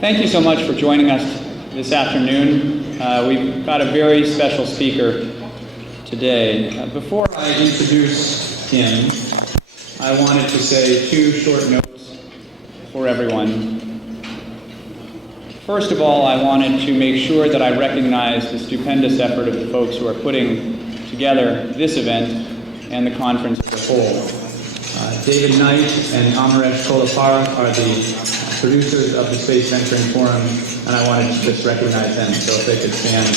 Thank you so much for joining us this afternoon. We've got a very special speaker today. Before I introduce him, I wanted to say two short notes for everyone. First of all, I wanted to make sure that I recognize the stupendous effort of the folks who are putting together this event and the conference as a whole. David Knight and Amaresh Kolapara are the producers of the Space Venturing Forum, and I wanted to just recognize them, so if they could stand.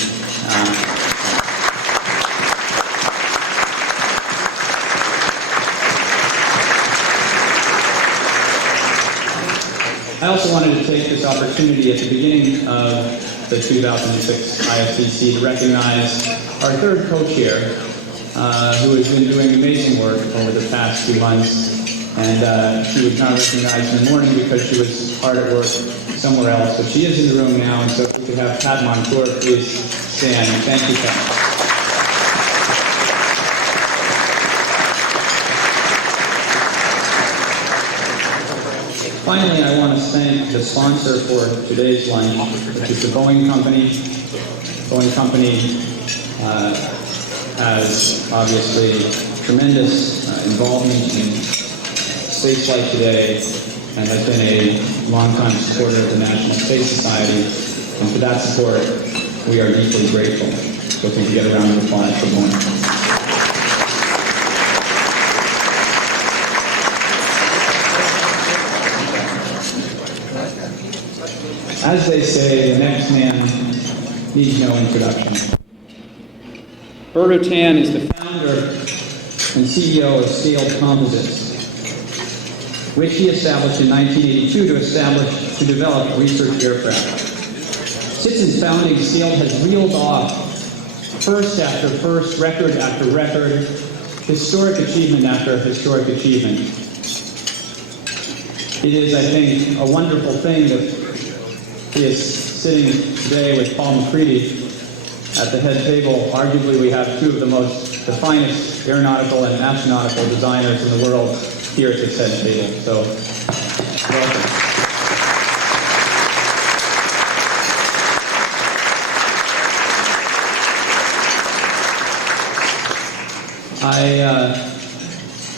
I also wanted to take this opportunity at the beginning of the 2006 ISDC to recognize our third co-chair, who has been doing amazing work over the past few months. And she was not recognized in the morning because she was hard at work somewhere else. But she is in the room now, and so if we could have Pat Montour please stand. Thank you, Pat. Finally, I want to thank the sponsor for today's lunch, which is the Boeing Company. Boeing Company has obviously tremendous involvement in spaceflight today and has been a longtime supporter of the National Space Society. And for that support, we are deeply grateful. So if we can get a round of applause for Boeing. As they say, the next man needs no introduction. Burt Rutan is the founder and CEO of Scaled Composites, which he established in 1982 to develop research aircraft. Since its founding, Scaled has reeled off first after first, record after record, historic achievement after historic achievement. It is, I think, a wonderful thing that he is sitting today with Paul McCready at the head table. Arguably, we have two of the finest aeronautical and astronautical designers in the world here at this head table. So, welcome.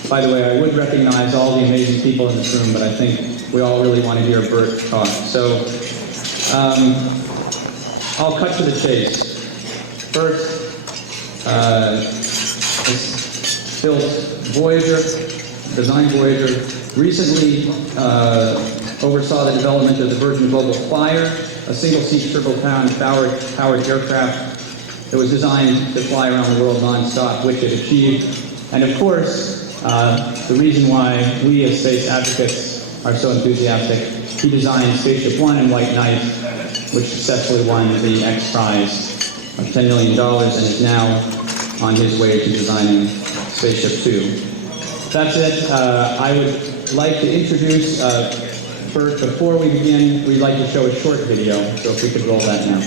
By the way, I would recognize all the amazing people in this room, but I think we all really want to hear Burt talk. So, I'll cut to the chase. Burt has built Voyager, designed Voyager, recently oversaw the development of the Virgin Global Flyer, a single-seat turbo-powered powered aircraft that was designed to fly around the world non-stop, which it achieved. And of course, the reason why we as space advocates are so enthusiastic, he designed SpaceShipOne and White Knight, which successfully won the X Prize of $10 million and is now on his way to designing Spaceship 2. That's it. I would like to introduce Burt. Before we begin, we'd like to show a short video, so if we could roll that now.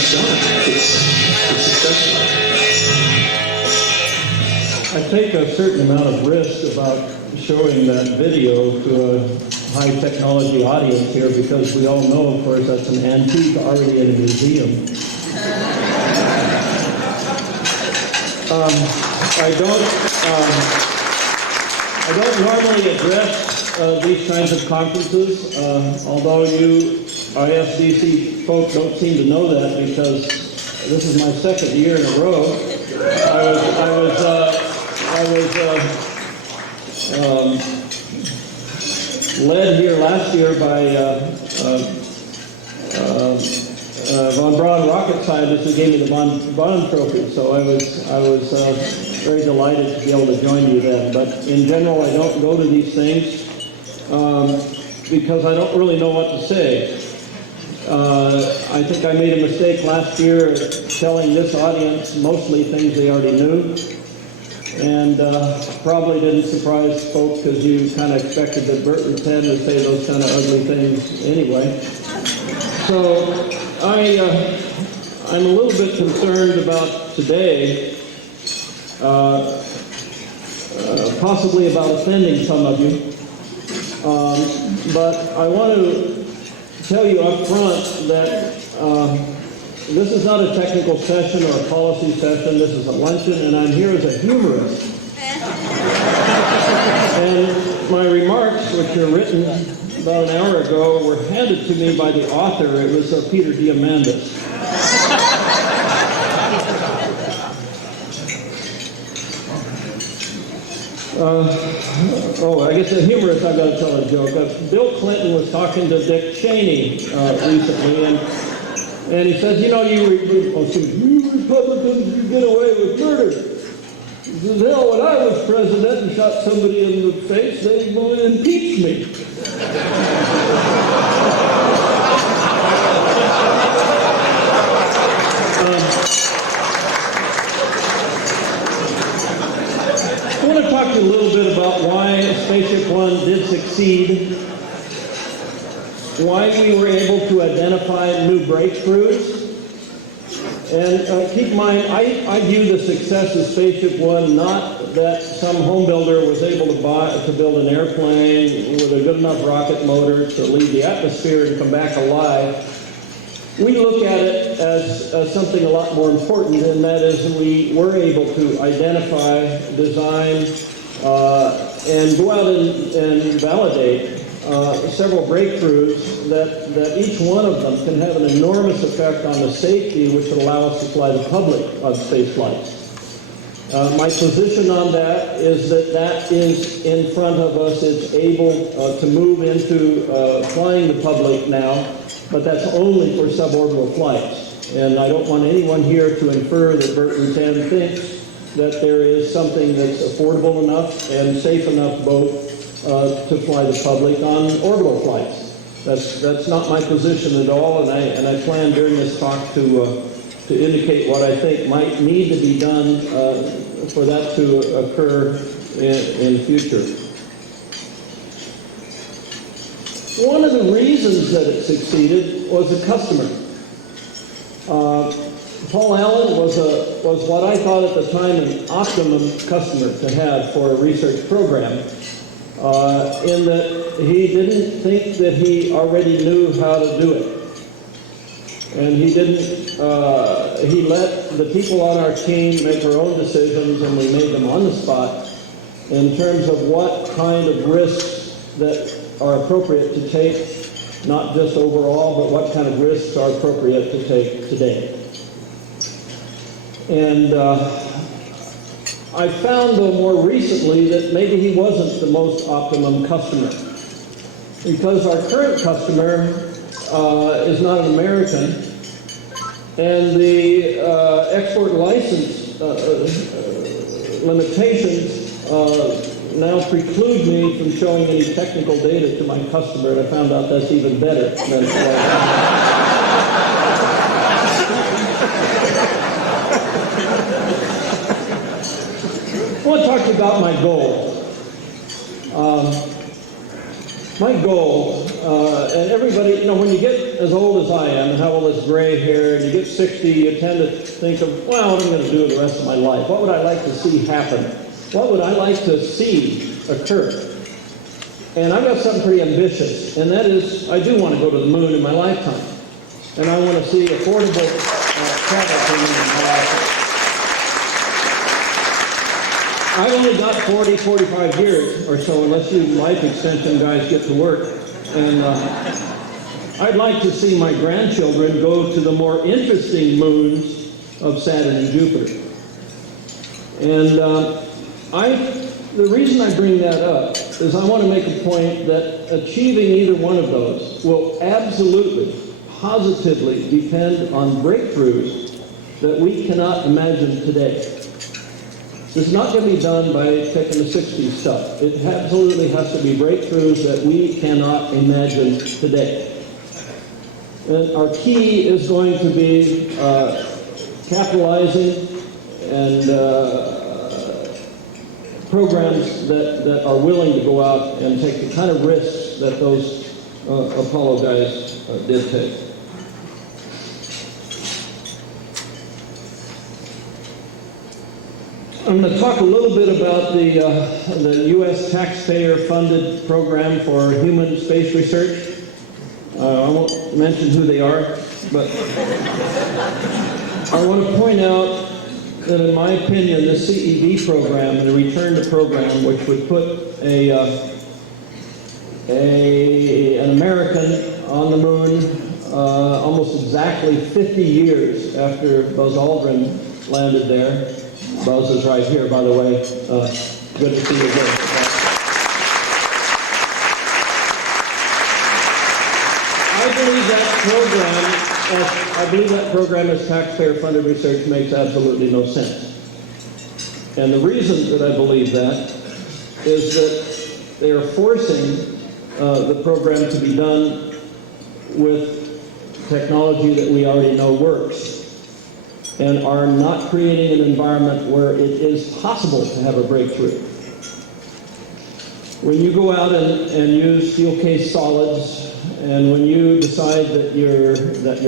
it's done. It's successful. I take a certain amount of risk about showing that video to a high technology audience here because we all know, of course, that's an antique already in a museum. I don't normally address these kinds of conferences, although you ISDC folk don't seem to know that because this is my second year in a row. I was led here last year by Von Braun rocket scientist who gave me the Von Braun trophy. So I was very delighted to be able to join you then. But in general, I don't go to these things because I don't really know what to say. I think I made a mistake last year telling this audience mostly things they already knew. And probably didn't surprise folks because you kind of expected that Burt Rutan would say those kind of ugly things anyway. So I'm a little bit concerned about today, possibly about offending some of you. But I want to tell you up front that this is not a technical session or a policy session. This is a luncheon, and I'm here as a humorist. And my remarks, which are written about an hour ago, were handed to me by the author. It was Peter Diamandis. I guess a humorist, I've got to tell a joke. Bill Clinton was talking to Dick Cheney recently, and he says, you Republicans, you get away with murder. He says, hell, when I was president and shot somebody in the face, they going to impeach me. I want to talk to you a little bit about why SpaceShipOne did succeed, why we were able to identify new breakthroughs. And keep in mind, I view the success of SpaceShipOne not that some home builder was able to build an airplane with a good enough rocket motor to leave the atmosphere and come back alive. We look at it as something a lot more important, and that is we were able to identify, design, and go out and validate several breakthroughs that each one of them can have an enormous effect on the safety which would allow us to fly the public on space flights. My position on that is that is in front of us. It's able to move into flying the public now, but that's only for suborbital flights. And I don't want anyone here to infer that Burt Rutan thinks that there is something that's affordable enough and safe enough both to fly the public on orbital flights. That's not my position at all, and I plan during this talk to indicate what I think might need to be done for that to occur in the future. One of the reasons that it succeeded was a customer. Paul Allen was what I thought at the time an optimum customer to have for a research program, in that he didn't think that he already knew how to do it. And he let the people on our team make their own decisions, and we made them on the spot in terms of what kind of risks that are appropriate to take, not just overall, but what kind of risks are appropriate to take today. And I found, though, more recently that maybe he wasn't the most optimum customer, because our current customer is not an American, and the export license limitations now preclude me from showing any technical data to my customer, and I found out that's even better than I want to talk to you about my goal. My goal, and everybody, when you get as old as I am and have all this gray hair, and you get 60, you tend to think of, well, what am I going to do with the rest of my life? What would I like to see happen? What would I like to see occur? And I've got something pretty ambitious, and that is, I do want to go to the moon in my lifetime. And I want to see affordable travel to the moon in my lifetime. I've only got 40, 45 years or so, unless you life extension guys get to work. And I'd like to see my grandchildren go to the more interesting moons of Saturn and Jupiter. And the reason I bring that up is I want to make a point that achieving either one of those will absolutely, positively depend on breakthroughs that we cannot imagine today. This is not going to be done by taking the 60s stuff. It absolutely has to be breakthroughs that we cannot imagine today. And our key is going to be capitalizing and programs that are willing to go out and take the kind of risks that those Apollo guys did take. I'm going to talk a little bit about the U.S. taxpayer-funded program for human space research. I won't mention who they are, but I want to point out that, in my opinion, the CEB program, the Return to Program, which would put an American on the moon almost exactly 50 years after Buzz Aldrin landed there. Buzz is right here, by the way. Good to see you again. I believe that program as taxpayer-funded research makes absolutely no sense. And the reason that I believe that is that they are forcing the program to be done with technology that we already know works, and are not creating an environment where it is possible to have a breakthrough. When you go out and use steel case solids, and when you decide that your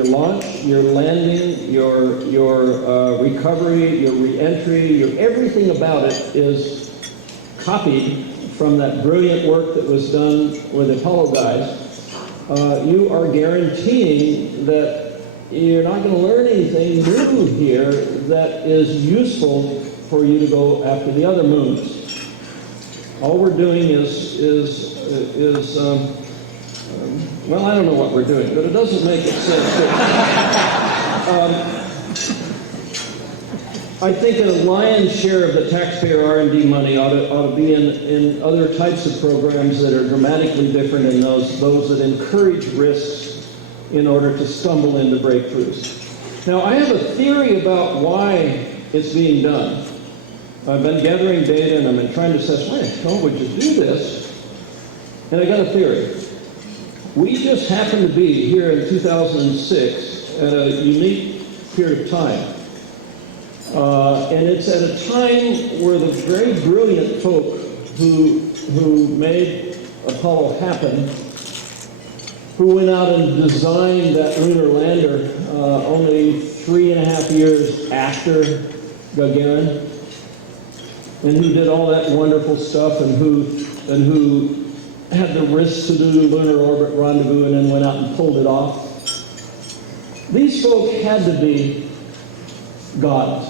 launch, your landing, your recovery, your re-entry, everything about it is copied from that brilliant work that was done with the Apollo guys, you are guaranteeing that you're not going to learn anything new here that is useful for you to go after the other moons. All we're doing is well, I don't know what we're doing, but it doesn't make sense. I think a lion's share of the taxpayer R&D money ought to be in other types of programs that are dramatically different than those that encourage risks in order to stumble into breakthroughs. Now, I have a theory about why it's being done. I've been gathering data and I've been trying to assess, why the hell would you do this? And I got a theory. We just happen to be here in 2006 at a unique period of time. And it's at a time where the very brilliant folk who made Apollo happen, who went out and designed that lunar lander only 3.5 years after Gagarin, and who did all that wonderful stuff, and who had the risks to do lunar orbit rendezvous and then went out and pulled it off. These folk had to be gods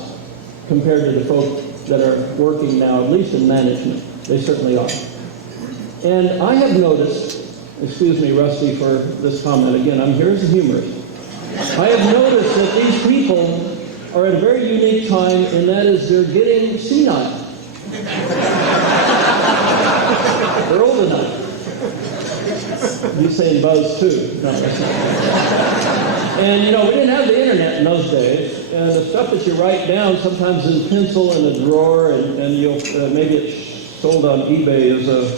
compared to the folk that are working now, at least in management. They certainly are. And I have noticed, excuse me, Rusty, for this comment. Again, I'm here as a humorist. I have noticed that these people are at a very unique time, and that is they're getting senile. They're old enough. You saying Buzz too? No, that's not. And we didn't have the internet in those days, and the stuff that you write down sometimes in pencil in a drawer, and you'll maybe it's sold on eBay as a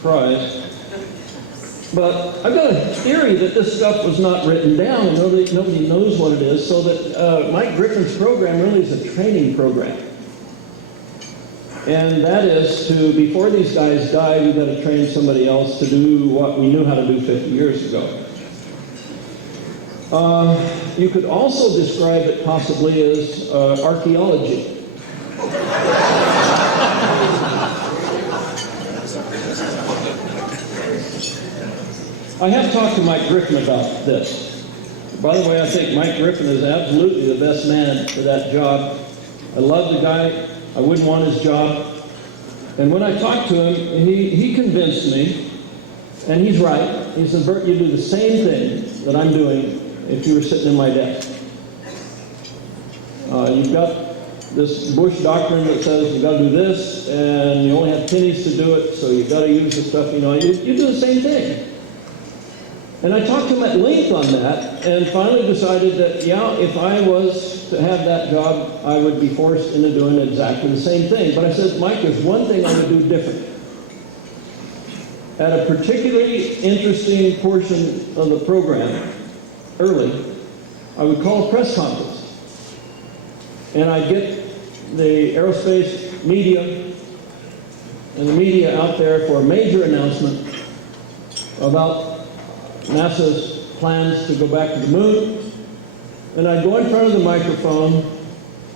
prize. But I've got a theory that this stuff was not written down, and nobody knows what it is, so that Mike Griffin's program really is a training program. And that is to, before these guys die, we've got to train somebody else to do what we knew how to do 50 years ago. You could also describe it possibly as archaeology. I have talked to Mike Griffin about this. By the way, I think Mike Griffin is absolutely the best man for that job. I love the guy. I wouldn't want his job. And when I talked to him, he convinced me, and he's right. He said, Burt, you do the same thing that I'm doing if you were sitting in my desk. You've got this Bush doctrine that says you've got to do this, and you only have pennies to do it, so you've got to use the stuff, you do the same thing. And I talked to him at length on that, and finally decided that, yeah, if I was to have that job, I would be forced into doing exactly the same thing. But I said, Mike, there's one thing I would do different. At a particularly interesting portion of the program, early, I would call a press conference. And I'd get the aerospace media and the media out there for a major announcement about NASA's plans to go back to the moon. And I'd go in front of the microphone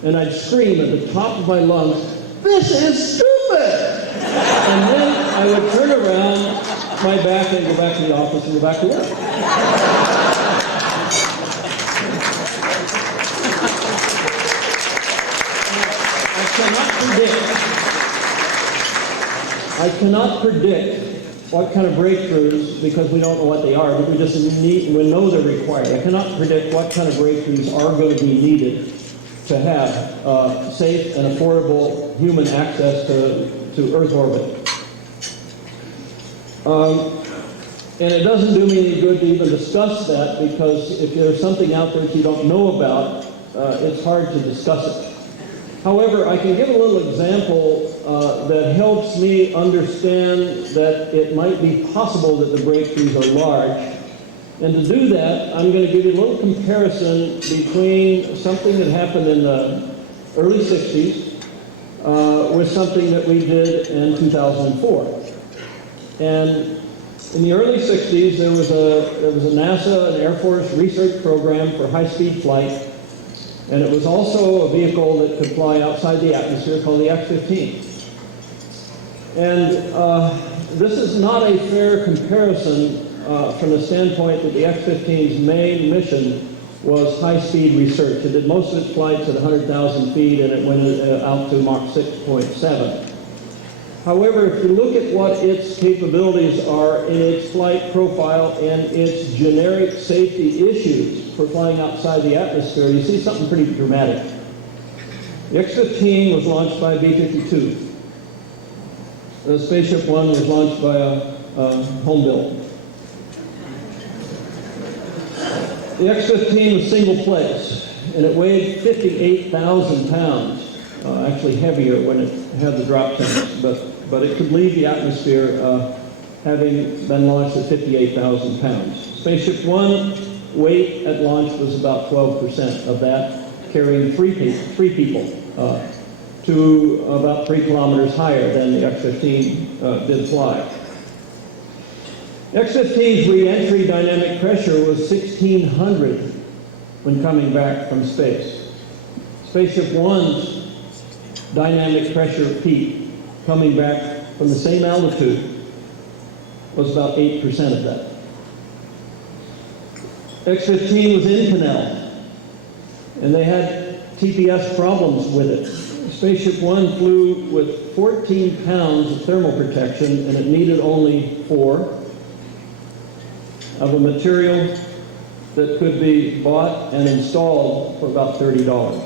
and I'd scream at the top of my lungs, "This is stupid!" And then I would turn around my back and go back to the office and go back to work. I cannot predict what kind of breakthroughs, because we don't know what they are, but we know they're required. I cannot predict what kind of breakthroughs are going to be needed to have safe and affordable human access to Earth orbit. And it doesn't do me any good to even discuss that, because if there's something out there that you don't know about, it's hard to discuss it. However, I can give a little example that helps me understand that it might be possible that the breakthroughs are large. And to do that, I'm going to give you a little comparison between something that happened in the early 60s with something that we did in 2004. And in the early 60s, there was a NASA and Air Force research program for high-speed flight. And it was also a vehicle that could fly outside the atmosphere called the X-15. And this is not a fair comparison from the standpoint that the X-15's main mission was high-speed research. It did most of its flights at 100,000 feet, and it went out to Mach 6.7. However, if you look at what its capabilities are in its flight profile and its generic safety issues for flying outside the atmosphere, you see something pretty dramatic. The X-15 was launched by a B-52. The SpaceShipOne was launched by a home build. The X-15 was single place, and it weighed 58,000 pounds, actually heavier when it had the drop tanks, but it could leave the atmosphere having been launched at 58,000 pounds. SpaceShipOne weight at launch was about 12% of that, carrying three people to about 3 kilometers higher than the X-15 did fly. X-15's re-entry dynamic pressure was 1,600 when coming back from space. SpaceShipOne's dynamic pressure peak coming back from the same altitude was about 8% of that. X-15 was in Canal, and they had TPS problems with it. SpaceShipOne flew with 14 pounds of thermal protection, and it needed only 4 of a material that could be bought and installed for about $30.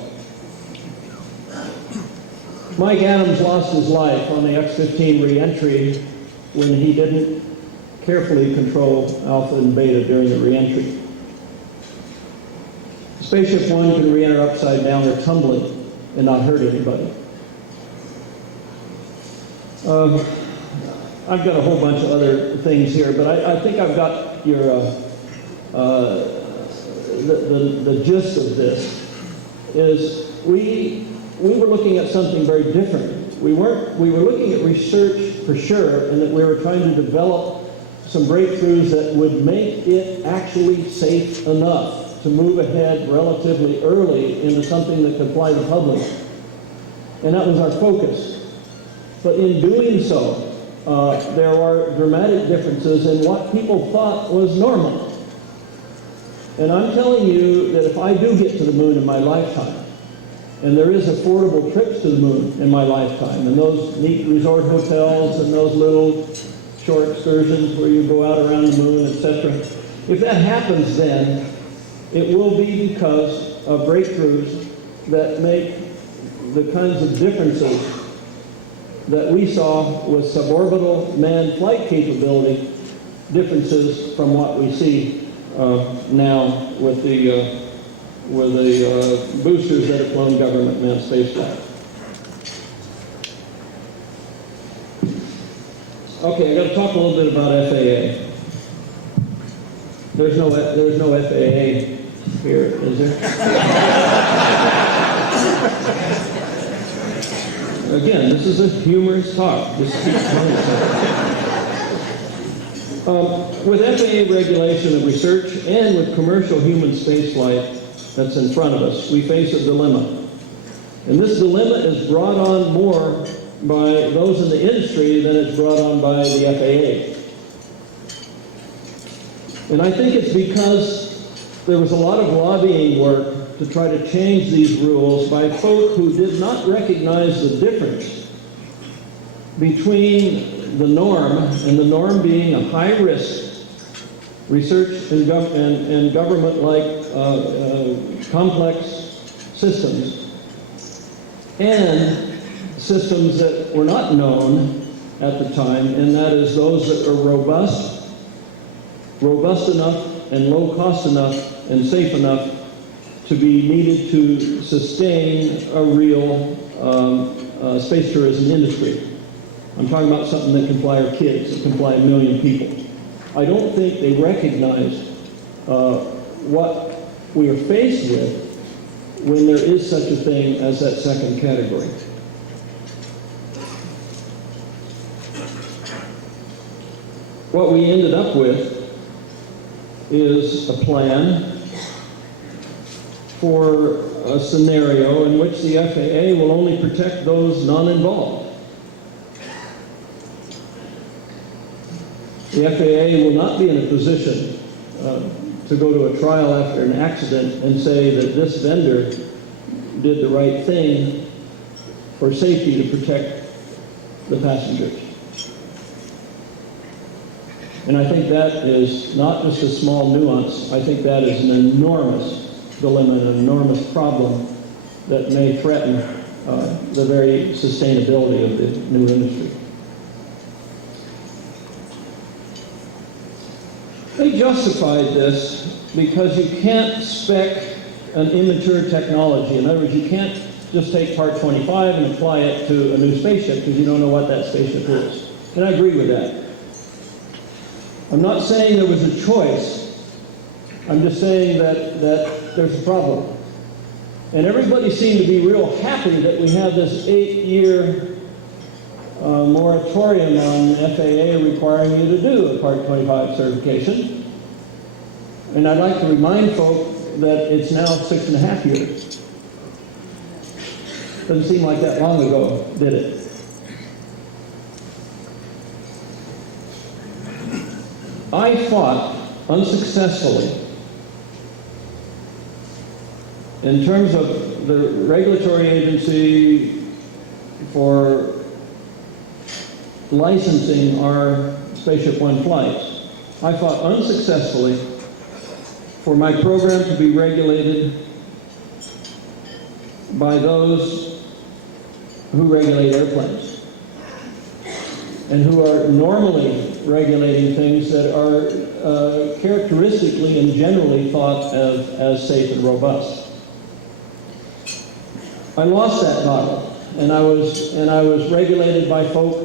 Mike Adams lost his life on the X-15 re-entry when he didn't carefully control alpha and beta during the re-entry. SpaceShipOne can re-enter upside down or tumbling and not hurt anybody. I've got a whole bunch of other things here, but I think I've got your the gist of this. Is we were looking at something very different. We were looking at research for sure, and that we were trying to develop some breakthroughs that would make it actually safe enough to to move ahead relatively early into something that could fly the public. And that was our focus. But in doing so, there are dramatic differences in what people thought was normal. And I'm telling you that if I do get to the moon in my lifetime, and there is affordable trips to the moon in my lifetime, and those neat resort hotels and those little short excursions where you go out around the moon, etc. If that happens then, it will be because of breakthroughs that make the kinds of differences that we saw with suborbital manned flight capability, differences from what we see now with the boosters that have flown government manned spaceflight. Okay, I've got to talk a little bit about FAA. There's no FAA here, is there? Again, this is a humorous talk. Just keep with FAA regulation of research and with commercial human spaceflight that's in front of us, we face a dilemma. And this dilemma is brought on more by those in the industry than it's brought on by the FAA. And I think it's because there was a lot of lobbying work to try to change these rules by folk who did not recognize the difference between the norm, and the norm being a high-risk research and government-like complex systems, and systems that were not known at the time, and that is those that are robust enough and low cost enough and safe enough to be needed to sustain a real space tourism industry. I'm talking about something that can fly our kids, that can fly 1 million people. I don't think they recognize what we are faced with when there is such a thing as that second category. What we ended up with is a plan for a scenario in which the FAA will only protect those non-involved. The FAA will not be in a position to go to a trial after an accident and say that this vendor did the right thing for safety to protect the passengers. And I think that is not just a small nuance, I think that is an enormous dilemma, an enormous problem that may threaten the very sustainability of the new industry. They justified this because you can't spec an immature technology. In other words, you can't just take Part 25 and apply it to a new spaceship because you don't know what that spaceship is. And I agree with that. I'm not saying there was a choice. I'm just saying that there's a problem. And everybody seemed to be real happy that we have this 8-year moratorium on FAA requiring you to do a Part 25 certification. And I'd like to remind folk that it's now 6.5 years. Doesn't seem like that long ago, did it? I fought unsuccessfully in terms of the regulatory agency for licensing our SpaceShipOne flights. I fought unsuccessfully for my program to be regulated by those who regulate airplanes and who are normally regulating things that are characteristically and generally thought of as safe and robust. I lost that battle, and I was regulated by folk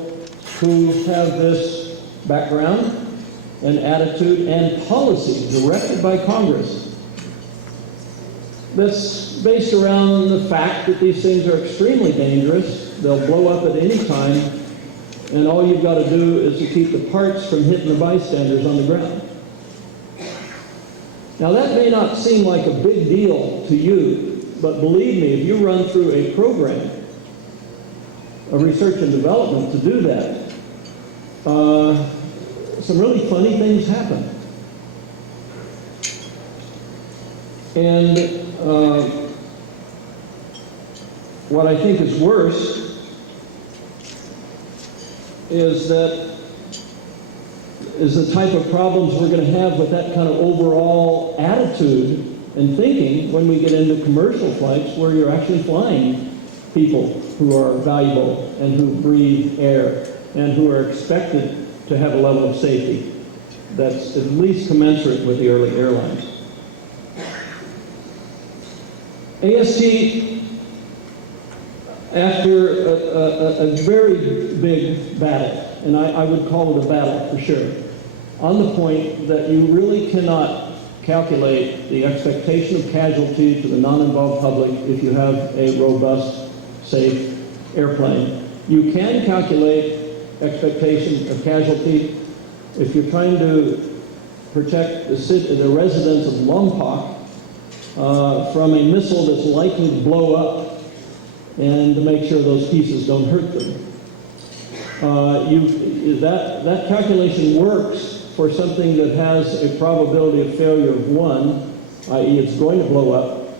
who have this background and attitude and policy directed by Congress that's based around the fact that these things are extremely dangerous, they'll blow up at any time, and all you've got to do is to keep the parts from hitting the bystanders on the ground. Now that may not seem like a big deal to you, but believe me, if you run through a program of research and development to do that, some really funny things happen. And what I think is worse is the type of problems we're going to have with that kind of overall attitude and thinking when we get into commercial flights where you're actually flying people who are valuable and who breathe air and who are expected to have a level of safety that's at least commensurate with the early airlines. AST, after a very big battle, and I would call it a battle for sure, on the point that you really cannot calculate the expectation of casualty to the non-involved public if you have a robust, safe airplane. You can calculate expectation of casualty if you're trying to protect the residents of Lompoc from a missile that's likely to blow up and to make sure those pieces don't hurt them. That calculation works for something that has a probability of failure of 1, i.e. it's going to blow up,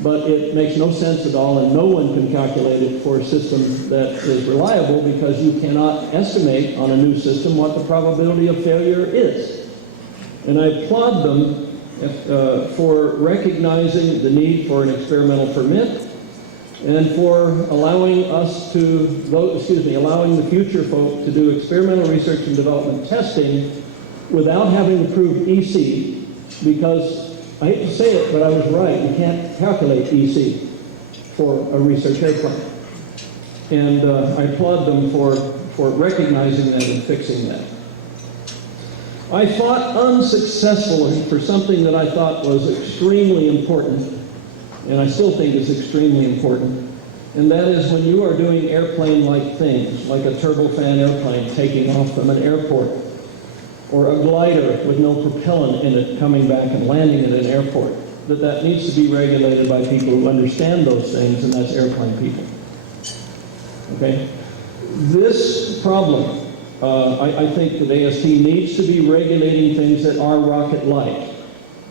but it makes no sense at all, and no one can calculate it for a system that is reliable because you cannot estimate on a new system what the probability of failure is. And I applaud them for recognizing the need for an experimental permit and for allowing us to allowing the future folk to do experimental research and development testing without having to prove EC, because I hate to say it, but I was right. You can't calculate EC for a research airplane. And I applaud them for recognizing that and fixing that. I fought unsuccessfully for something that I thought was extremely important, and I still think is extremely important, and that is when you are doing airplane-like things, like a turbofan airplane taking off from an airport, or a glider with no propellant in it coming back and landing at an airport, that needs to be regulated by people who understand those things, and that's airplane people. Okay? This problem, I think that AST needs to be regulating things that are rocket-like.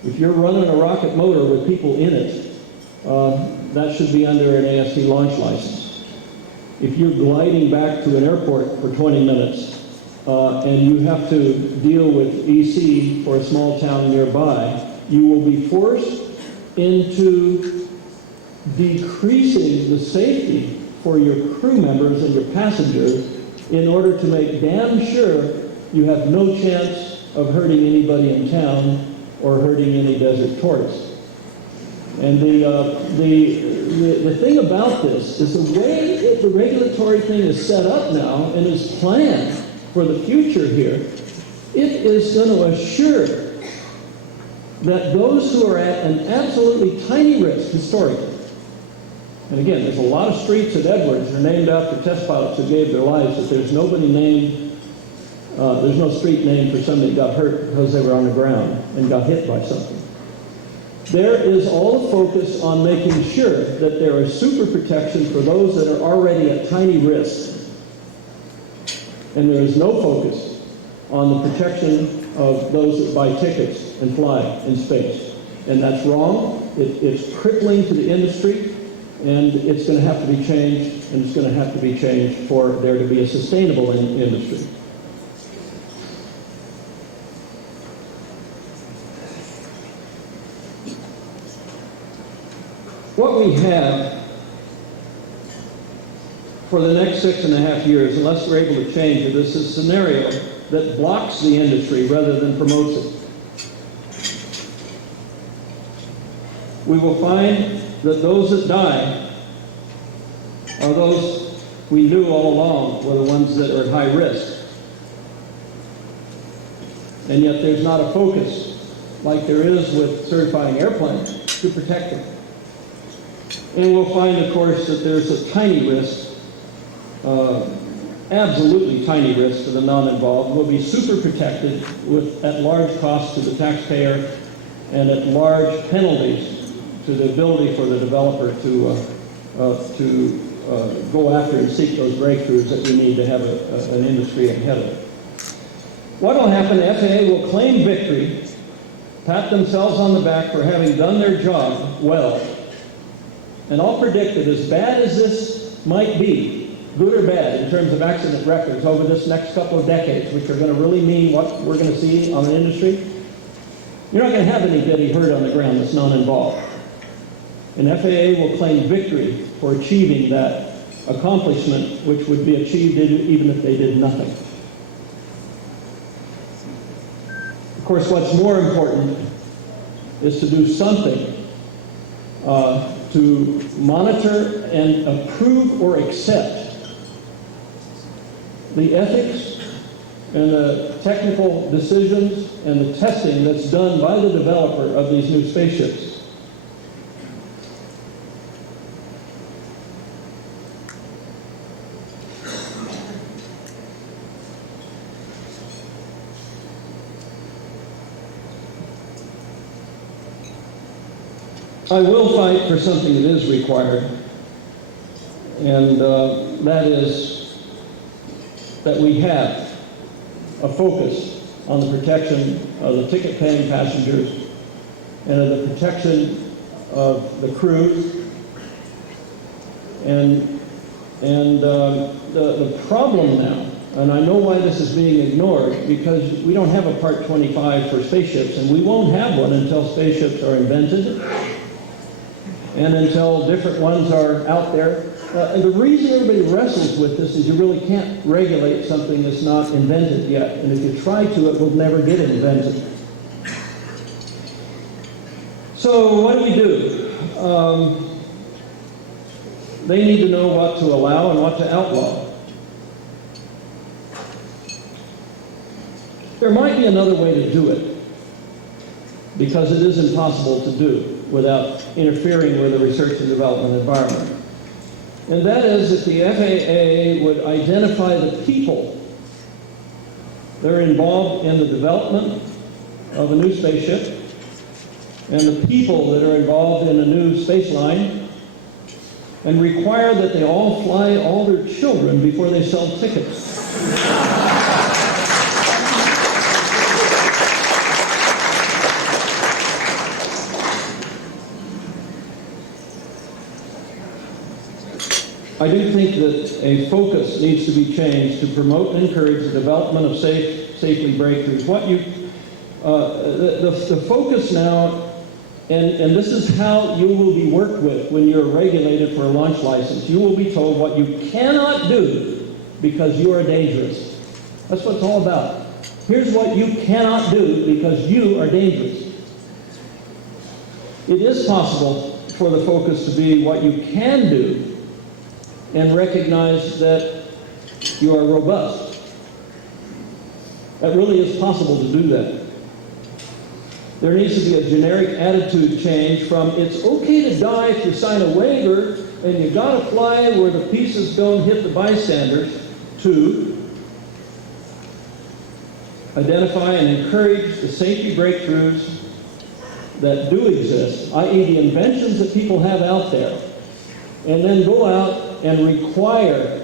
If you're running a rocket motor with people in it, that should be under an AST launch license. If you're gliding back to an airport for 20 minutes and you have to deal with EC for a small town nearby, you will be forced into decreasing the safety for your crew members and your passengers in order to make damn sure you have no chance of hurting anybody in town or hurting any desert tourists. And the thing about this is the way the regulatory thing is set up now and is planned for the future here, it is going to assure that those who are at an absolutely tiny risk historically, and again, there's a lot of streets at Edwards that are named after test pilots who gave their lives, but there's nobody named, there's no street named for somebody who got hurt because they were on the ground and got hit by something. There is all the focus on making sure that there is super protection for those that are already at tiny risk. And there is no focus on the protection of those that buy tickets and fly in space. And that's wrong. It's crippling to the industry, and it's going to have to be changed, and it's going to have to be changed for there to be a sustainable industry. What we have for the next 6.5 years, unless we're able to change it, is a scenario that blocks the industry rather than promotes it. We will find that those that die are those we knew all along were the ones that are at high risk. And yet there's not a focus, like there is with certifying airplanes, to protect them. And we'll find, of course, that there's a tiny risk, absolutely tiny risk to the non-involved, will be super protected at large cost to the taxpayer and at large penalties to the ability for the developer to go after and seek those breakthroughs that we need to have an industry ahead of it. What will happen, the FAA will claim victory, pat themselves on the back for having done their job well, and I'll predict that as bad as this might be, good or bad in terms of accident records over this next couple of decades, which are going to really mean what we're going to see on the industry, you're not going to have anybody hurt on the ground that's non-involved. And FAA will claim victory for achieving that accomplishment, which would be achieved even if they did nothing. Of course, what's more important is to do something to monitor and approve or accept the ethics and the technical decisions and the testing that's done by the developer of these new spaceships. I will fight for something that is required, and that is that we have a focus on the protection of the ticket-paying passengers and of the protection of the crew. And the problem now, and I know why this is being ignored, because we don't have a Part 25 for spaceships, and we won't have one until spaceships are invented and until different ones are out there. And the reason everybody wrestles with this is you really can't regulate something that's not invented yet. And if you try to, it will never get invented. So what do? They need to know what to allow and what to outlaw. There might be another way to do it, because it is impossible to do without interfering with the research and development environment. And that is that the FAA would identify the people that are involved in the development of a new spaceship and the people that are involved in a new space line, and require that they all fly all their children before they sell tickets. I do think that a focus needs to be changed to promote and encourage the development of safely breakthroughs. The focus now, and this is how you will be worked with when you're regulated for a launch license. You will be told what you cannot do because you are dangerous. That's what it's all about. Here's what you cannot do because you are dangerous. It is possible for the focus to be what you can do and recognize that you are robust. That really is possible to do that. There needs to be a generic attitude change from it's okay to die if you sign a waiver and you gotta fly where the pieces don't hit the bystanders, to identify and encourage the safety breakthroughs that do exist, i.e. the inventions that people have out there, and then go out and require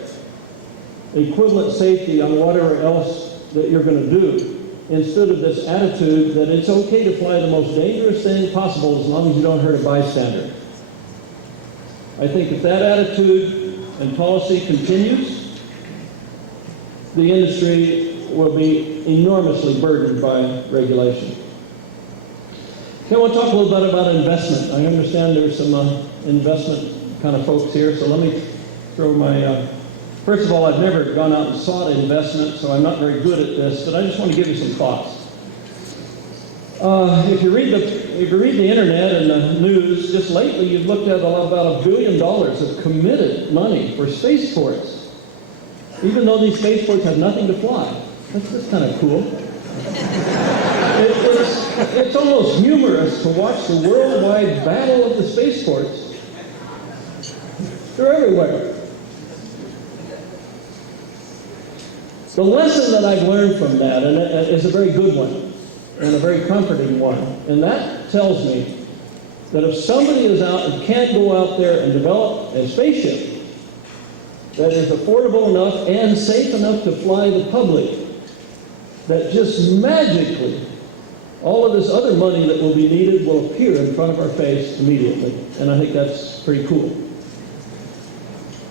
equivalent safety on whatever else that you're going to do, instead of this attitude that it's okay to fly the most dangerous thing possible as long as you don't hurt a bystander. I think if that attitude and policy continues, the industry will be enormously burdened by regulation. Okay, I want to talk a little bit about investment. I understand there's some investment kind of folks here, so let me throw my, first of all, I've never gone out and sought investment, so I'm not very good at this, but I just want to give you some thoughts. If you read the internet and the news, just lately you've looked at about $1 billion of committed money for spaceports, even though these spaceports have nothing to fly. That's just kind of cool. It's almost humorous to watch the worldwide battle of the spaceports. They're everywhere. The lesson that I've learned from that, and is a very good one, and a very comforting one, and that tells me that if somebody is out and can't go out there and develop a spaceship that is affordable enough and safe enough to fly the public, that just magically all of this other money that will be needed will appear in front of our face immediately. And I think that's pretty cool.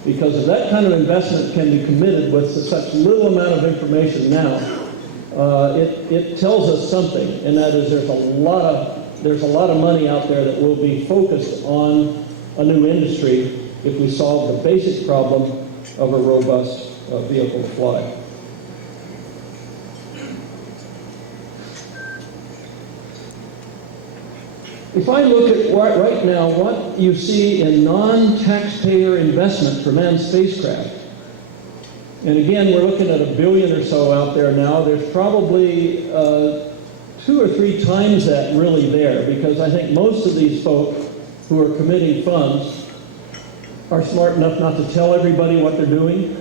Because if that kind of investment can be committed with such little amount of information now, it tells us something, and that is there's a lot of money out there that will be focused on a new industry if we solve the basic problem of a robust vehicle to fly. If I look at right now what you see in non-taxpayer investment for manned spacecraft, and again, we're looking at $1 billion or so out there now. There's probably 2 or 3 times that really there, because I think most of these folk who are committing funds are smart enough not to tell everybody what they're doing.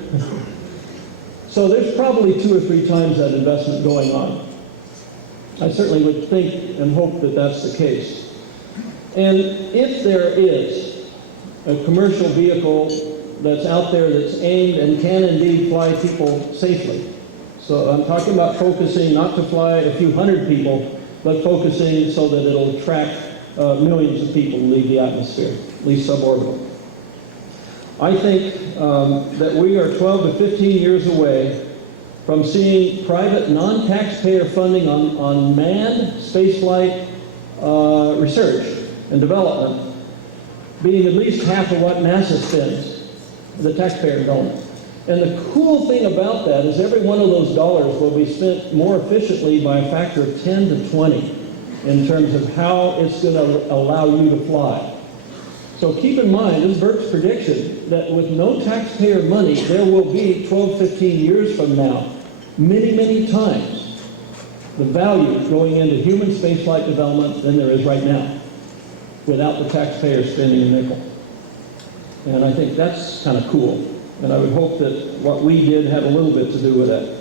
So there's probably 2 or 3 times that investment going on. I certainly would think and hope that that's the case. And if there is a commercial vehicle that's out there that's aimed and can indeed fly people safely, so I'm talking about focusing not to fly a few hundred people, but focusing so that it'll attract millions of people to leave the atmosphere, at least suborbital. I think that we are 12 to 15 years away from seeing private non-taxpayer funding on manned spaceflight research and development being at least half of what NASA spends, the taxpayer dollars. And the cool thing about that is every one of those dollars will be spent more efficiently by a factor of 10 to 20 in terms of how it's going to allow you to fly. So keep in mind, this is Burt's prediction, that with no taxpayer money, there will be 12, 15 years from now, many, many times the value going into human spaceflight development than there is right now, without the taxpayer spending a nickel. And I think that's kind of cool. And I would hope that what we did had a little bit to do with that.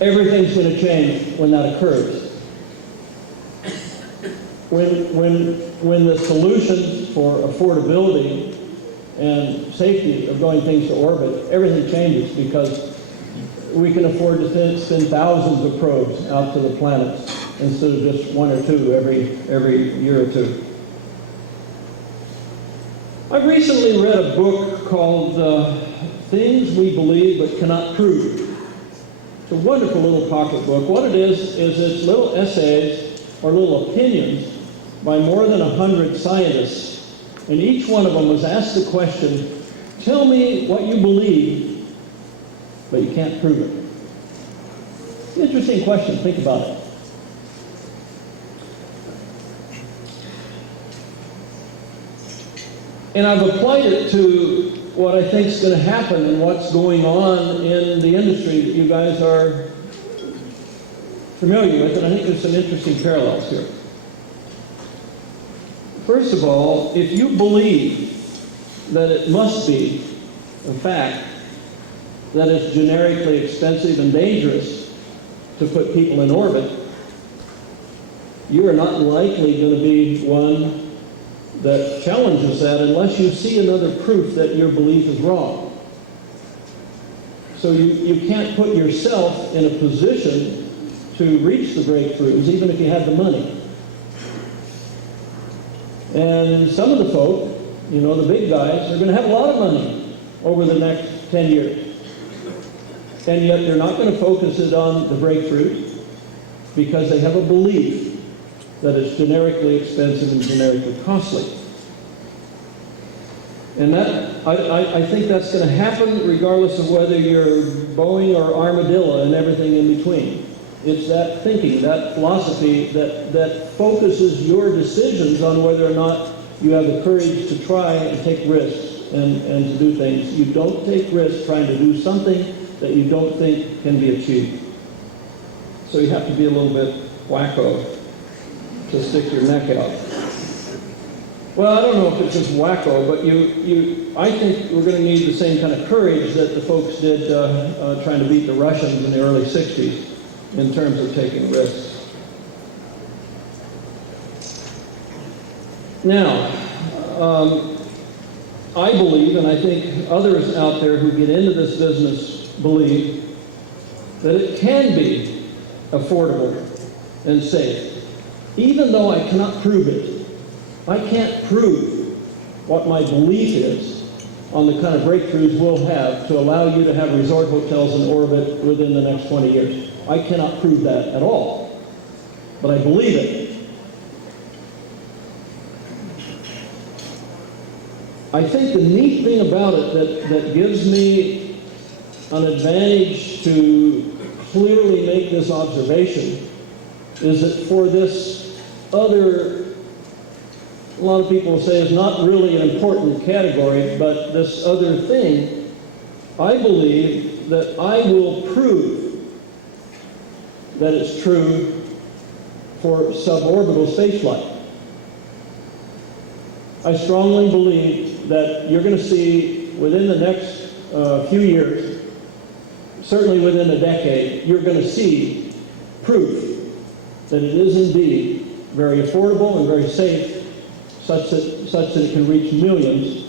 Everything's going to change when that occurs. When the solutions for affordability and safety of going things to orbit, everything changes, because we can afford to send thousands of probes out to the planets instead of just 1 or 2 every year or 2. I've recently read a book called Things We Believe But Cannot Prove. It's a wonderful little pocket book. What it is it's little essays or little opinions by more than 100 scientists. And each one of them was asked the question, tell me what you believe, but you can't prove it. It's an interesting question. Think about it. And I've applied it to what I think is going to happen and what's going on in the industry that you guys are familiar with, and I think there's some interesting parallels here. First of all, if you believe that it must be a fact that it's generically expensive and dangerous to put people in orbit, you are not likely going to be one that challenges that unless you see another proof that your belief is wrong. So you can't put yourself in a position to reach the breakthroughs even if you had the money. And some of the folk, the big guys, are going to have a lot of money over the next 10 years. And yet they're not going to focus it on the breakthroughs because they have a belief that it's generically expensive and generically costly. And that, I think that's going to happen regardless of whether you're Boeing or Armadillo and everything in between. It's that thinking, that philosophy that focuses your decisions on whether or not you have the courage to try and take risks and to do things. You don't take risks trying to do something that you don't think can be achieved. So you have to be a little bit wacko to stick your neck out. Well, I don't know if it's just wacko, but I think we're going to need the same kind of courage that the folks did trying to beat the Russians in the early 60s in terms of taking risks. Now, I believe, and I think others out there who get into this business believe, that it can be affordable and safe, even though I cannot prove it. I can't prove what my belief is on the kind of breakthroughs we'll have to allow you to have resort hotels in orbit within the next 20 years. I cannot prove that at all, but I believe it. I think the neat thing about it that gives me an advantage to clearly make this observation is that for this other, a lot of people say is not really an important category, but this other thing, I believe that I will prove that it's true for suborbital spaceflight. I strongly believe that you're going to see within the next few years, certainly within a decade, you're going to see proof that it is indeed very affordable and very safe, such that it can reach millions,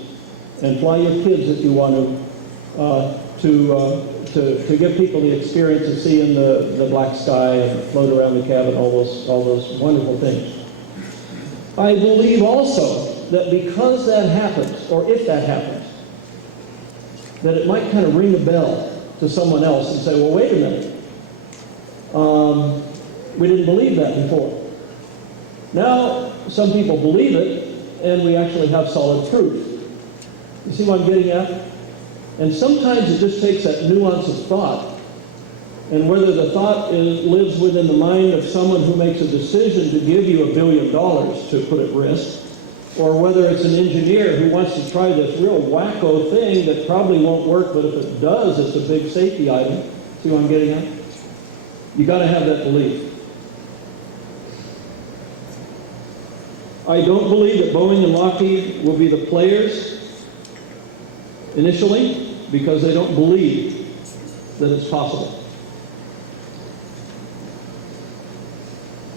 and fly your kids if you want to give people the experience of seeing the black sky and float around the cabin, all those wonderful things. I believe also that because that happens, or if that happens, that it might kind of ring a bell to someone else and say, well, wait a minute, we didn't believe that before. Now, some people believe it, and we actually have solid proof. You see what I'm getting at? And sometimes it just takes that nuance of thought, and whether the thought lives within the mind of someone who makes a decision to give you $1 billion to put at risk, or whether it's an engineer who wants to try this real wacko thing that probably won't work, but if it does, it's a big safety item. See what I'm getting at? You got to have that belief. I don't believe that Boeing and Lockheed will be the players initially because they don't believe that it's possible.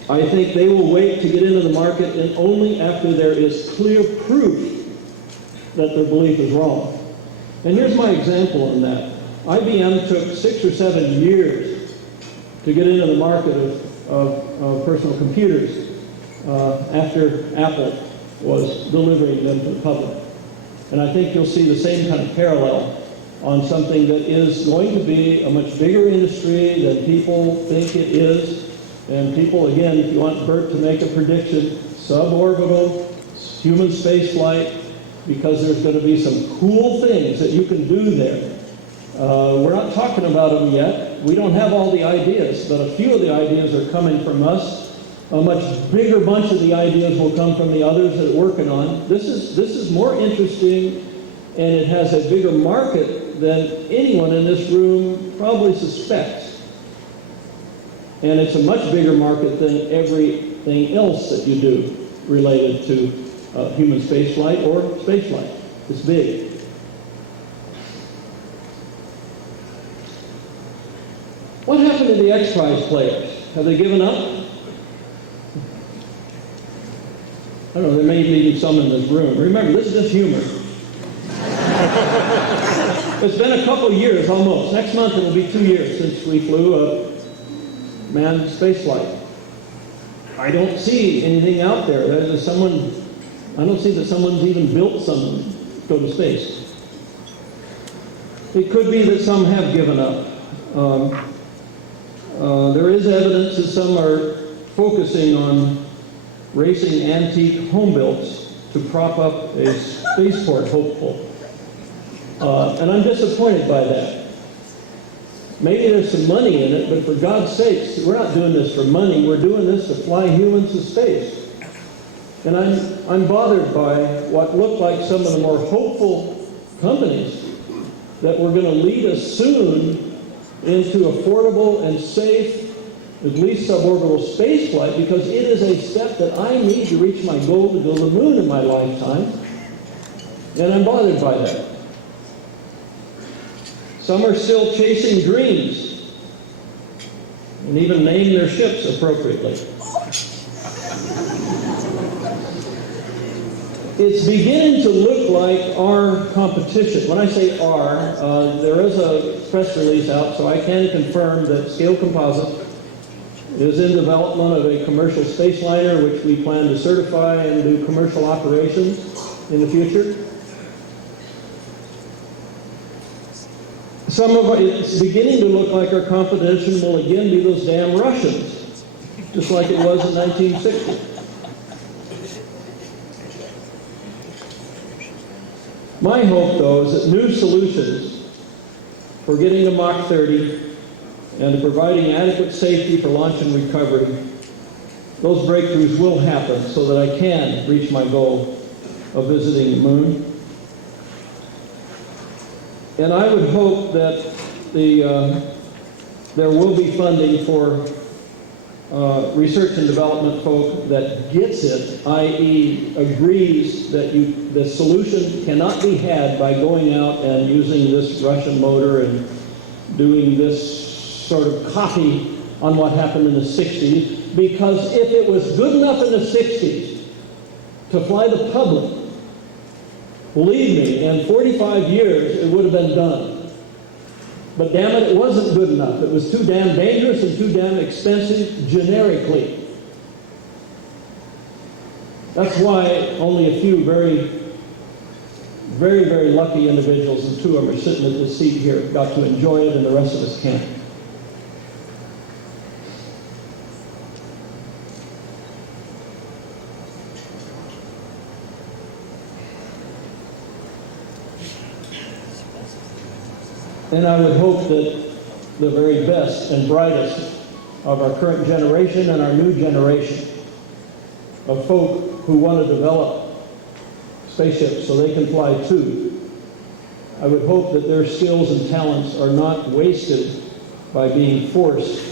I think they will wait to get into the market, and only after there is clear proof that their belief is wrong. And here's my example on that. IBM took 6 or 7 years to get into the market of personal computers after Apple was delivering them to the public. And I think you'll see the same kind of parallel on something that is going to be a much bigger industry than people think it is. And people, again, if you want Burt to make a prediction, suborbital, human space flight, because there's going to be some cool things that you can do there. We're not talking about them yet. We don't have all the ideas, but a few of the ideas are coming from us. A much bigger bunch of the ideas will come from the others that are working on. This is more interesting, and it has a bigger market than anyone in this room probably suspects. And it's a much bigger market than everything else that you do related to human spaceflight or spaceflight. It's big. What happened to the X-Prize players? Have they given up? I don't know, there may be some in this room. Remember, this is just humor. It's been a couple years almost. Next month it will be 2 years since we flew a manned spaceflight. I don't see anything out there. I don't see that someone's even built some to go to space. It could be that some have given up. There is evidence that some are focusing on racing antique home builds to prop up a spaceport hopeful. And I'm disappointed by that. Maybe there's some money in it, but for God's sakes, we're not doing this for money. We're doing this to fly humans to space. And I'm bothered by what look like some of the more hopeful companies that were going to lead us soon into affordable and safe at least suborbital space flight, because it is a step that I need to reach my goal to go to the moon in my lifetime, and I'm bothered by that. Some are still chasing dreams and even name their ships appropriately. It's beginning to look like our competition. When I say our, there is a press release out, so I can confirm that Scale Composite is in development of a commercial space liner, which we plan to certify and do commercial operations in the future. It's beginning to look like our competition will again be those damn Russians, just like it was in 1960. My hope, though, is that new solutions for getting to Mach 30 and to providing adequate safety for launch and recovery, those breakthroughs will happen so that I can reach my goal of visiting the moon. And I would hope that there will be funding for research and development folk that gets it, i.e. agrees that the solution cannot be had by going out and using this Russian motor and doing this sort of copy on what happened in the 60s, because if it was good enough in the 60s to fly the public, believe me, in 45 years it would have been done. But damn it wasn't good enough. It was too damn dangerous and too damn expensive generically. That's why only a few very, very, very lucky individuals, and two of them are sitting at this seat here, got to enjoy it, and the rest of us can't. And I would hope that the very best and brightest of our current generation and our new generation of folk who want to develop spaceships so they can fly too, I would hope that their skills and talents are not wasted by being forced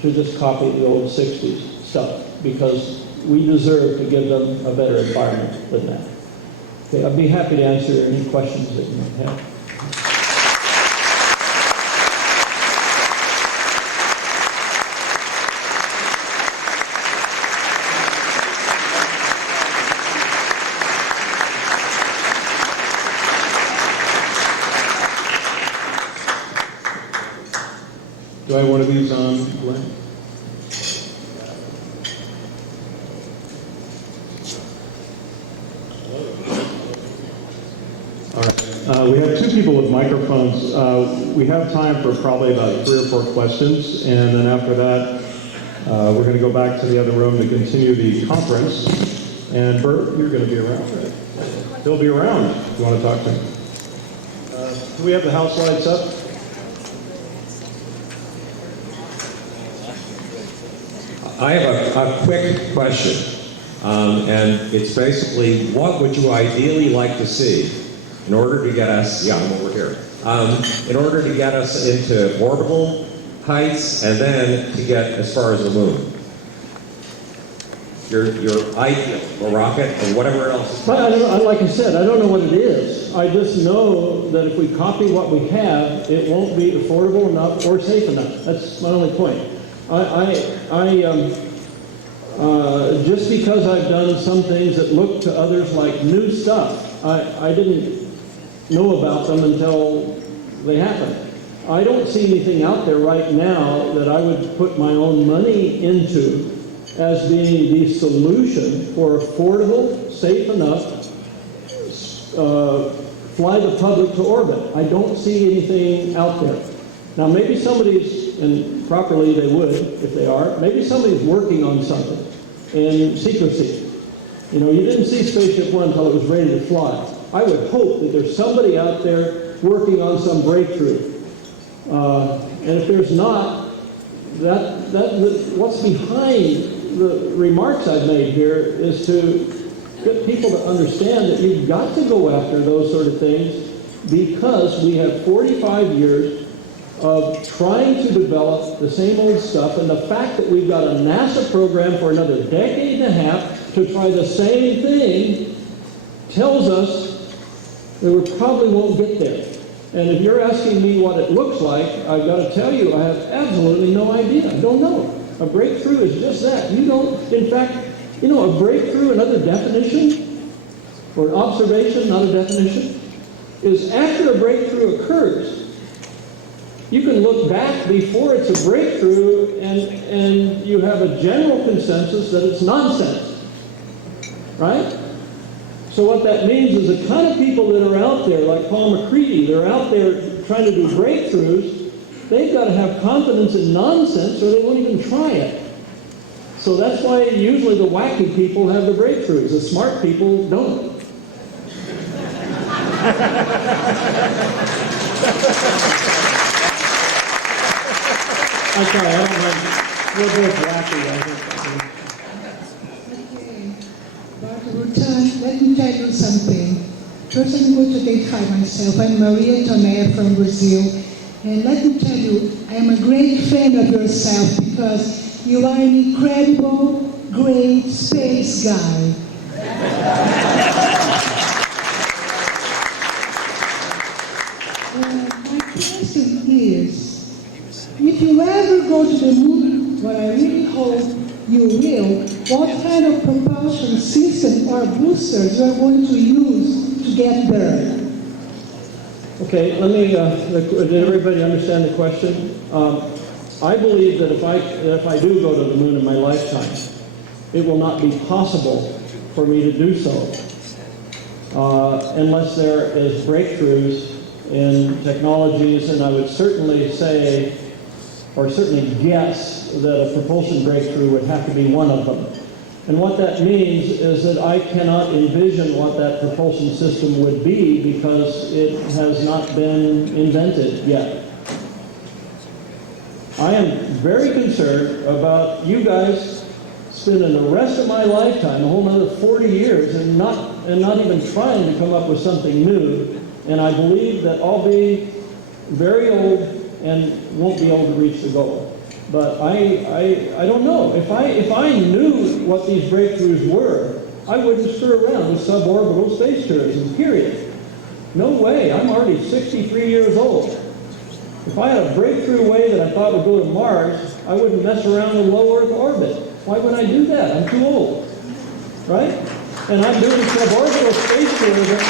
to just copy the old 60s stuff, because we deserve to give them a better environment than that. Okay, I'd be happy to answer any questions that you might have. Do I have one of these on, Glenn? All right. We have two people with microphones. We have time for probably about 3 or 4 questions, and then after that, we're going to go back to the other room to continue the conference. And Burt, you're going to be around, right? He'll be around if you want to talk to him. Do we have the house lights up? I have a quick question, and it's basically, what would you ideally like to see in order to get us, yeah, I'm over here, in order to get us into orbital heights and then to get as far as the moon? Your ideal, a rocket, or whatever else. But like I said, I don't know what it is. I just know that if we copy what we have, it won't be affordable enough or safe enough. That's my only point. Just because I've done some things that look to others like new stuff, I didn't know about them until they happened. I don't see anything out there right now that I would put my own money into as being the solution for affordable, safe enough, fly the public to orbit. I don't see anything out there. Now maybe somebody's, and properly they would if they are, maybe somebody's working on something in secrecy. You know, you didn't see SpaceShipOne until it was ready to fly. I would hope that there's somebody out there working on some breakthrough. And if there's not, what's behind the remarks I've made here is to get people to understand that you've got to go after those sort of things, because we have 45 years of trying to develop the same old stuff, and the fact that we've got a NASA program for another decade and a half to try the same thing tells us that we probably won't get there. And if you're asking me what it looks like, I've got to tell you, I have absolutely no idea. I don't know. A breakthrough is just that. You don't, in fact, you know, a breakthrough, another definition, or an observation, not a definition, is after a breakthrough occurs, you can look back before it's a breakthrough and you have a general consensus that it's nonsense. Right? So what that means is the kind of people that are out there, like Paul McCready, they're out there trying to do breakthroughs, they've got to have confidence in nonsense or they won't even try it. So that's why usually the wacky people have the breakthroughs. The smart people don't. I tell you, I don't know. We're both wacky, I think. Burt Rutan, let me tell you something. First, I'm going to identify myself. I'm Maria Tomé from Brazil. And let me tell you, I am a great fan of yourself because you are an incredible, great space guy. My question is, if you ever go to the moon, what I really hope you will, what kind of propulsion system or boosters you are going to use to get there? Okay, let me, did everybody understand the question? I believe that if I do go to the moon in my lifetime, it will not be possible for me to do so unless there is breakthroughs in technologies, and I would certainly say, or certainly guess, that a propulsion breakthrough would have to be one of them. And what that means is that I cannot envision what that propulsion system would be because it has not been invented yet. I am very concerned about you guys spending the rest of my lifetime, a whole another 40 years, and not even trying to come up with something new. And I believe that I'll be very old and won't be able to reach the goal. But I don't know. If I knew what these breakthroughs were, I wouldn't screw around with suborbital space tourism, period. No way. I'm already 63 years old. If I had a breakthrough way that I thought would go to Mars, I wouldn't mess around with low Earth orbit. Why would I do that? I'm too old. Right? And I'm doing suborbital space tourism.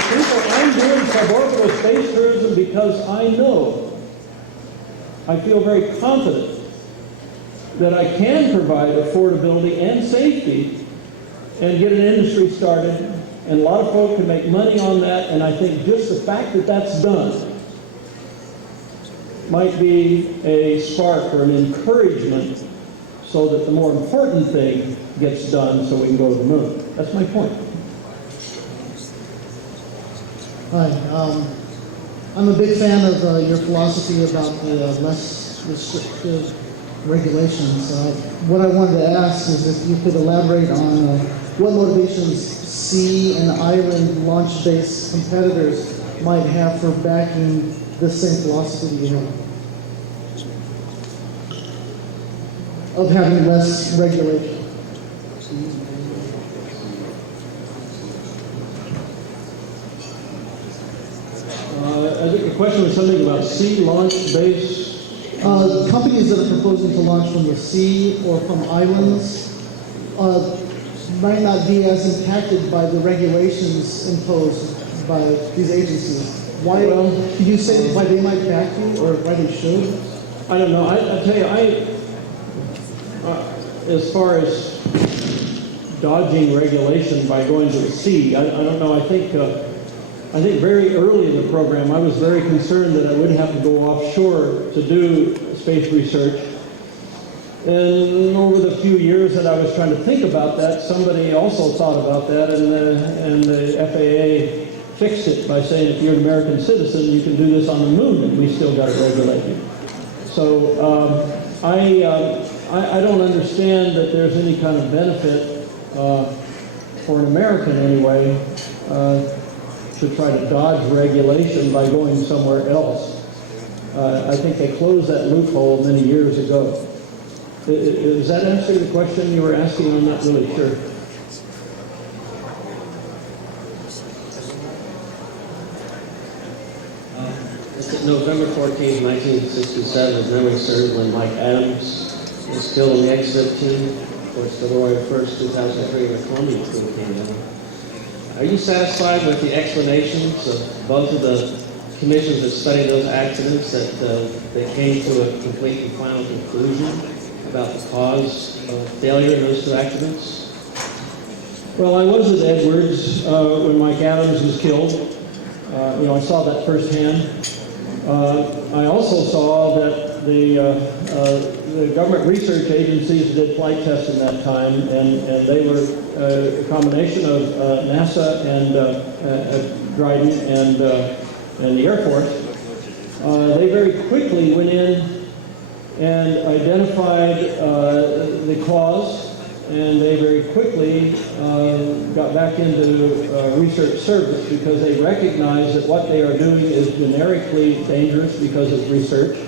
I'm doing suborbital space tourism because I feel very confident that I can provide affordability and safety and get an industry started, and a lot of folks can make money on that, and I think just the fact that that's done might be a spark or an encouragement so that the more important thing gets done so we can go to the moon. That's my point. Hi, I'm a big fan of your philosophy about the less restrictive regulations. What I wanted to ask is if you could elaborate on what motivations sea and island launch-based competitors might have for backing this same philosophy you have of having less regulation. I think the question was something about sea launch-based. Companies that are proposing to launch from the sea or from islands might not be as impacted by the regulations imposed by these agencies. Why? Can you say why they might back you or why they should? I don't know. I'll tell you, as far as dodging regulation by going to the sea, I don't know. I think very early in the program, I was very concerned that I wouldn't have to go offshore to do space research. And over the few years that I was trying to think about that, somebody also thought about that, and the FAA fixed it by saying if you're an American citizen, you can do this on the moon, and we still got it regulated. So I don't understand that there's any kind of benefit for an American anyway to try to dodge regulation by going somewhere else. I think they closed that loophole many years ago. Does that answer the question you were asking? I'm not really sure. November 14, 1967, as memory serves, when Mike Adams was killed on the X-15. Of course, February 1st, 2003, when Columbia crew came in. Are you satisfied with the explanations of both of the commissions that studied those accidents, that they came to a complete and final conclusion about the cause of failure in those two accidents? Well, I was at Edwards when Mike Adams was killed. I saw that firsthand. I also saw that the government research agencies did flight tests in that time, and they were a combination of NASA and Dryden and the Air Force. They very quickly went in and identified the cause, and they very quickly got back into research service because they recognized that what they are doing is generically dangerous because it's research.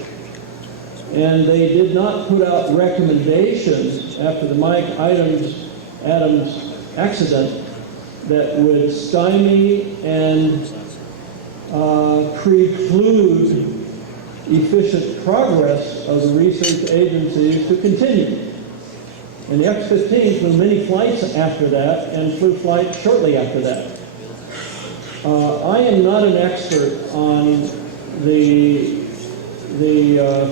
And they did not put out recommendations after the Mike Adams accident that would stymie and preclude efficient progress of the research agencies to continue. And the X-15 flew many flights after that and flew flights shortly after that. I am not an expert on the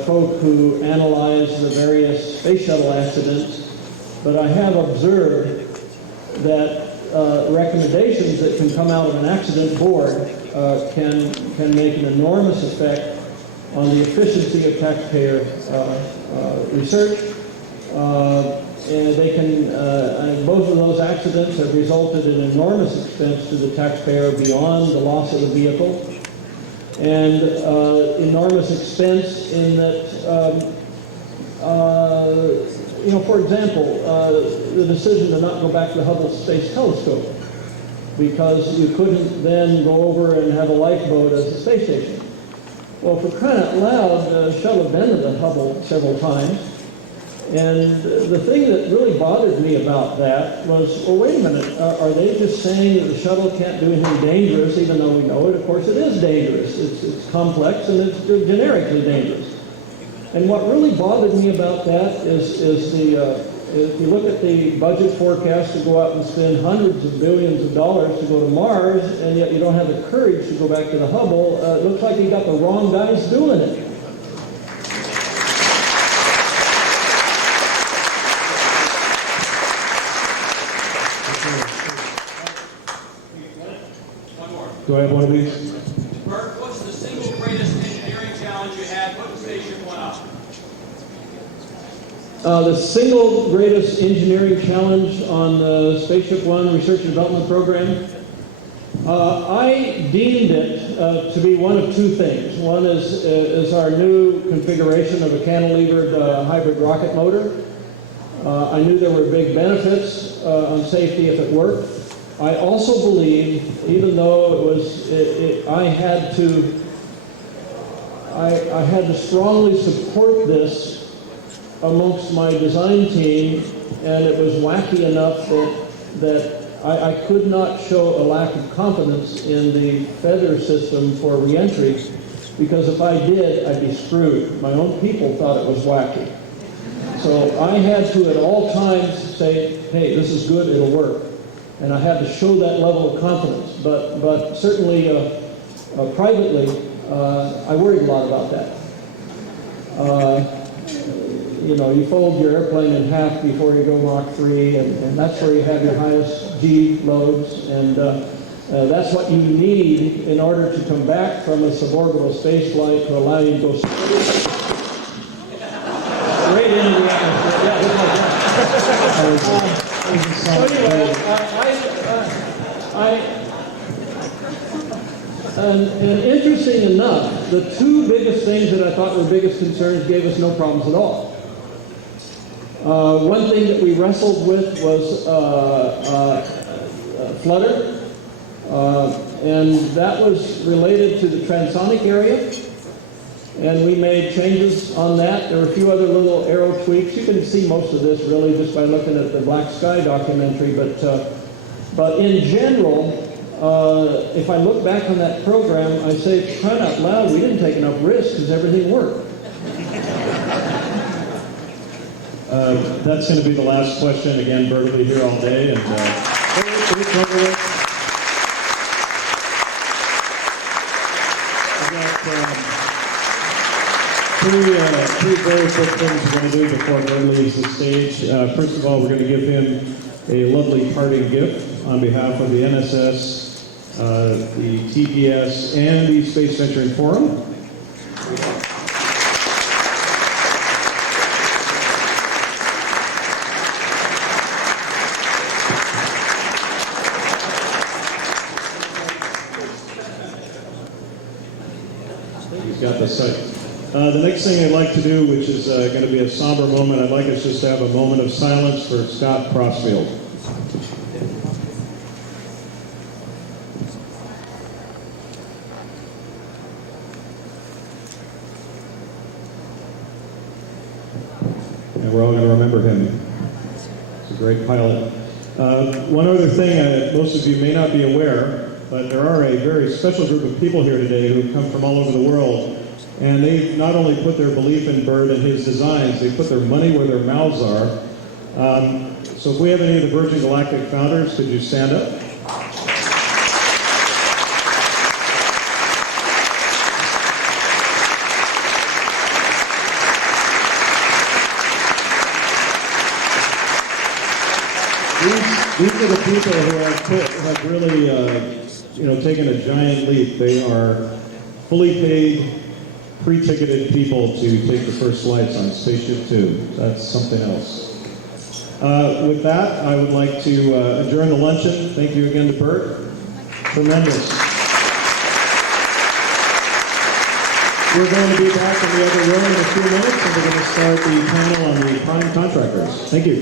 folk who analyze the various space shuttle accidents, but I have observed that recommendations that can come out of an accident board can make an enormous effect on the efficiency of taxpayer research. And they can, both of those accidents have resulted in enormous expense to the taxpayer beyond the loss of the vehicle, and enormous expense in that, for example, the decision to not go back to the Hubble Space Telescope, because you couldn't then go over and have a lifeboat as a space station. Well, for crying out loud, the shuttle had been to the Hubble several times. And the thing that really bothered me about that was, well, wait a minute, are they just saying that the shuttle can't do anything dangerous, even though we know it? Of course, it is dangerous. It's complex, and it's generically dangerous. And what really bothered me about that is if you look at the budget forecast to go out and spend hundreds of billions of dollars to go to Mars, and yet you don't have the courage to go back to the Hubble, it looks like you got the wrong guys doing it. Do I have one of these? Burt, what's the single greatest engineering challenge you had putting SpaceShipOne up? The single greatest engineering challenge on the SpaceShipOne research and development program, I deemed it to be one of two things. One is our new configuration of a cantilevered hybrid rocket motor. I knew there were big benefits on safety if it worked. I also believe, even though I had to strongly support this amongst my design team, and it was wacky enough that I could not show a lack of confidence in the feather system for reentry, because if I did, I'd be screwed. My own people thought it was wacky. So I had to at all times say, hey, this is good, it'll work. And I had to show that level of confidence. But certainly, privately, I worried a lot about that. You fold your airplane in half before you go Mach 3, and that's where you have your highest G loads, and that's what you need in order to come back from a suborbital space flight to allow you to go straight into the atmosphere. Yeah, just like that. So anyway, and interesting enough, the two biggest things that I thought were biggest concerns gave us no problems at all. One thing that we wrestled with was flutter, and that was related to the transonic area. and we made changes on that. There were a few other little arrow tweaks. You can see most of this really just by looking at the Black Sky documentary, but in general, if I look back on that program, I say, crying out loud, we didn't take enough risk because everything worked. That's going to be the last question. Again, Burt will be here all day. And three very quick things we're going to do before Burt leaves the stage. First of all, we're going to give him a lovely parting gift on behalf of the NSS, the TPS, and the Space Venturing Forum. He's got the site. The next thing I'd like to do, which is going to be a somber moment, I'd like us just to have a moment of silence for Scott Crossfield. And we're all going to remember him. He's a great pilot. One other thing, most of you may not be aware, but there are a very special group of people here today who come from all over the world. And they not only put their belief in Burt and his designs, they put their money where their mouths are. So if we have any of the Virgin Galactic founders, could you stand up? These are the people who have really, taken a giant leap. They are fully paid, pre-ticketed people to take the first flights on Spaceship 2. That's something else. With that, I would like to adjourn the luncheon. Thank you again to Burt. Tremendous. We're going to be back in the other room in a few minutes, and we're going to start the panel on the prime contractors. Thank you.